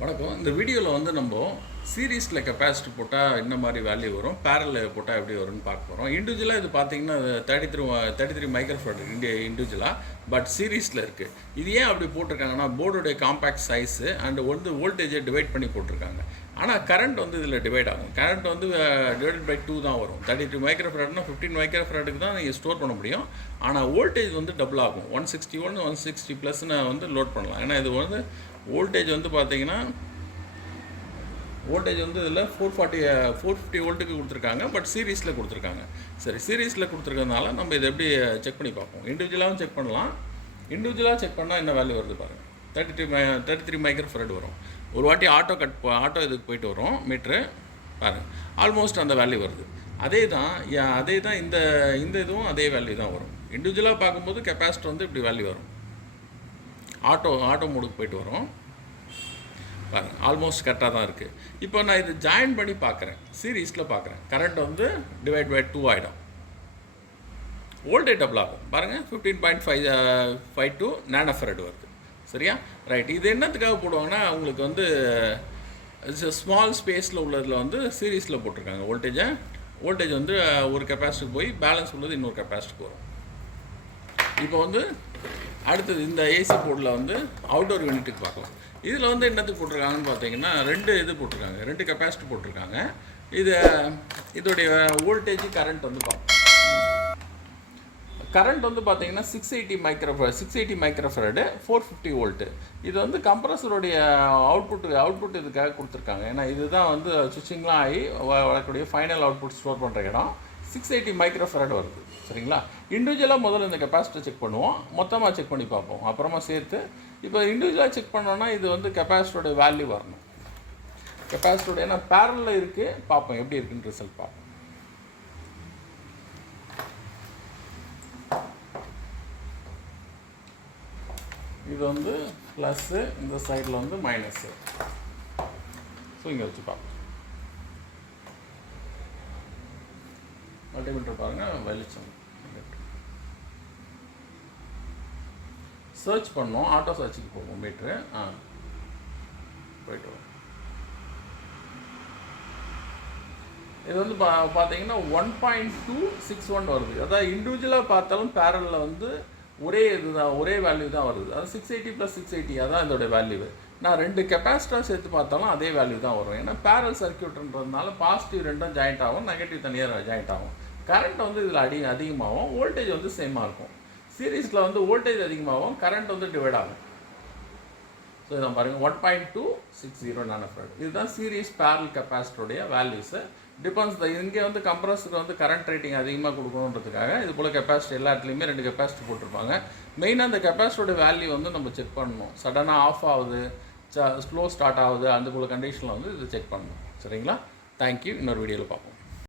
வணக்கம். இந்த வீடியோவில் வந்து நம்ம சீரீஸில் கெப்பாசிட்டி போட்டால் என்ன மாதிரி வேல்யூ வரும், பேரலில் போட்டால் எப்படி வரும்னு பார்க்க போகிறோம். இண்டிவிஜுவலாக இது பார்த்தீங்கன்னா 33 மைக்ரோஃபாரட் இண்டிவிஜுவலாக, பட் சீரீஸில் இருக்குது. இது ஏன் அப்படி போட்டிருக்காங்கன்னா போர்டுடைய காம்பேக்ட் சைஸு அண்ட் வந்து வோல்டேஜை டிவைட் பண்ணி போட்டிருக்காங்க. ஆனால் கரண்ட் வந்து இதில் டிவைட் ஆகும். கரண்ட் வந்து டிவைடட் பை 2 தான் வரும். 33 மைக்ரோஃபாரட்னா 15 மைக்ரோஃபாரட்டுக்கு தான் நீங்கள் ஸ்டோர் பண்ண முடியும். ஆனால் வோல்டேஜ் வந்து டபுள் ஆகும். 161 160 ப்ளஸ்ன்னு வந்து லோட் பண்ணலாம். ஏன்னா இது வந்து வோல்டேஜ் வந்து பார்த்தீங்கன்னா வோல்டேஜ் வந்து இதில் 450 வோல்ட்டுக்கு கொடுத்துருக்காங்க, பட் சீரீஸில் கொடுத்துருக்காங்க. சரி, சீரீஸில் கொடுத்துருக்கறதுனால நம்ம இதை எப்படி செக் பண்ணி பார்ப்போம். இண்டிவிஜுவலாகவும் செக் பண்ணலாம். இண்டிவிஜுவலாக செக் பண்ணால் என்ன வேல்யூ வருது பாருங்கள். 33 மைக்ரோஃபாரட் வரும். ஒரு வாட்டி ஆட்டோ இதுக்கு போயிட்டு வரும் மீட்ரு பாருங்கள், ஆல்மோஸ்ட் அந்த வேல்யூ வருது. அதே தான் இந்த இதுவும் அதே வேல்யூ தான் வரும். இண்டிவிஜுவலாக பார்க்கும்போது கெப்பாசிட்டர் வந்து இப்படி வேல்யூ வரும். ஆட்டோ மோடுக்கு போயிட்டு வரும் பாருங்கள், ஆல்மோஸ்ட் கரெக்டாக தான் இருக்குது. இப்போ நான் இது ஜாயின் பண்ணி பார்க்குறேன், சீரீஸில் பார்க்குறேன். கரண்ட் வந்து டிவைட் பை 2 ஆகிடும். வோல்டேஜ் டபுள் ஆகும் பாருங்கள். 15.52 நானோஃபாரட் வருது. சரியா? ரைட். இது என்னத்துக்காக போடுவாங்கன்னா உங்களுக்கு வந்து ஸ்மால் ஸ்பேஸில் உள்ளதில் வந்து சீரீஸில் போட்டிருக்காங்க. வோல்டேஜ் வந்து ஒரு கெப்பாசிட்டிக்கு போய் பேலன்ஸ் உள்ளது இன்னொரு கெப்பாசிட்டிக்கு வரும். இப்போ வந்து அடுத்தது இந்த ஏசி போர்டில் வந்து அவுட்டோர் யூனிட்டுக்கு பார்க்கலாம். இதில் வந்து என்னத்துக்கு போட்டிருக்காங்கன்னு பார்த்தீங்கன்னா 2 கெப்பாசிட்டி போட்டிருக்காங்க. இதோடைய வோல்டேஜ் கரண்ட் வந்து பார்ப்போம். கரண்ட் வந்து பார்த்தீங்கன்னா 680 மைக்ரோஃபாரடு 450 வோல்ட்டு. இது வந்து கம்ப்ரஸருடைய அவுட்புட் இதுக்காக கொடுத்துருக்காங்க. ஏன்னா இதுதான் வந்து சுவிட்சிங்லாம் ஆகி வரக்கூடிய ஃபைனல் அவுட்புட் ஸ்டோர் பண்ணுற இடம். 680 மைக்ரோஃபாரட் வருது. சரிங்களா? இண்டிவிஜுவலாக முதல்ல இந்த கெப்பாசிட்டி செக் பண்ணுவோம், மொத்தமாக செக் பண்ணி பார்ப்போம், அப்புறமா சேர்த்து. இப்போ இண்டிவிஜுவலாக செக் பண்ணோன்னா இது வந்து கெப்பாசிட்டரோட வேல்யூ வரணும். கெப்பாசிட்டரோட ஏன்னா பேரலில் இருக்குது, பார்ப்போம் எப்படி இருக்குன்னு ரிசல்ட் பார்ப்போம். இது வந்து ப்ளஸ்ஸு, இந்த சைடில் வந்து மைனஸ்ஸு. ஸோ இங்கே வச்சு பார்ப்போம். மல்டிமீட்டர் பாருங்கள், வெளிச்சம். சர்ச் பண்ணோம், ஆட்டோ சர்ச்சுக்கு போவோம். மீட்ரு போய்ட்டு வரும். இது வந்து பார்த்தீங்கன்னா 1.261 வருது. அதாவது இண்டிவிஜுவலாக பார்த்தாலும் பேரலில் வந்து ஒரே வேல்யூ தான் வருது. அது 680 + 680 அதான் இதோடைய வேல்யூ. நான் 2 கெப்பாசிட்டர் சேர்த்து பார்த்தாலும் அதே வேல்யூ தான் வரும். ஏன்னா பேரல் சர்க்யூட்ன்றதுனால பாசிட்டிவ் ரெண்டும் ஜாயிண்ட் ஆகும், நெகட்டிவ் தனியாக ஜாயிண்ட் ஆகும். கரண்ட் வந்து இதில் அதிகமாகும், வோல்டேஜ் வந்து சேமாக இருக்கும். சீரீஸில் வந்து வோல்டேஜ் அதிகமாகும், கரண்ட் வந்து டிவைட் ஆகும். ஸோ இதை பாருங்கள், 1.260 நானோஃபாரட். இதுதான் சீரீஸ் பேரல் கெப்பாசிட்டருடைய வேல்யூஸு. டிபெண்ட்ஸ் இங்கே வந்து கம்ப்ரஸருக்கு வந்து கரண்ட் ரேட்டிங் அதிகமாக கொடுக்கணுன்றதுக்காக இது போல் கெப்பாசிட்டி எல்லா இடத்துலையுமே 2 கெப்பாசிட்டி போட்டிருப்பாங்க. மெயினாக அந்த கெப்பாசிட்டரோட வேல்யூ வந்து நம்ம செக் பண்ணணும். சடனாக ஆஃப் ஆகுது, ஸ்லோ ஸ்டார்ட் ஆகுது, அந்த போல் கண்டிஷனில் வந்து இது செக் பண்ணணும். சரிங்களா? தேங்க்யூ. இன்னொரு வீடியோவில் பார்ப்போம்.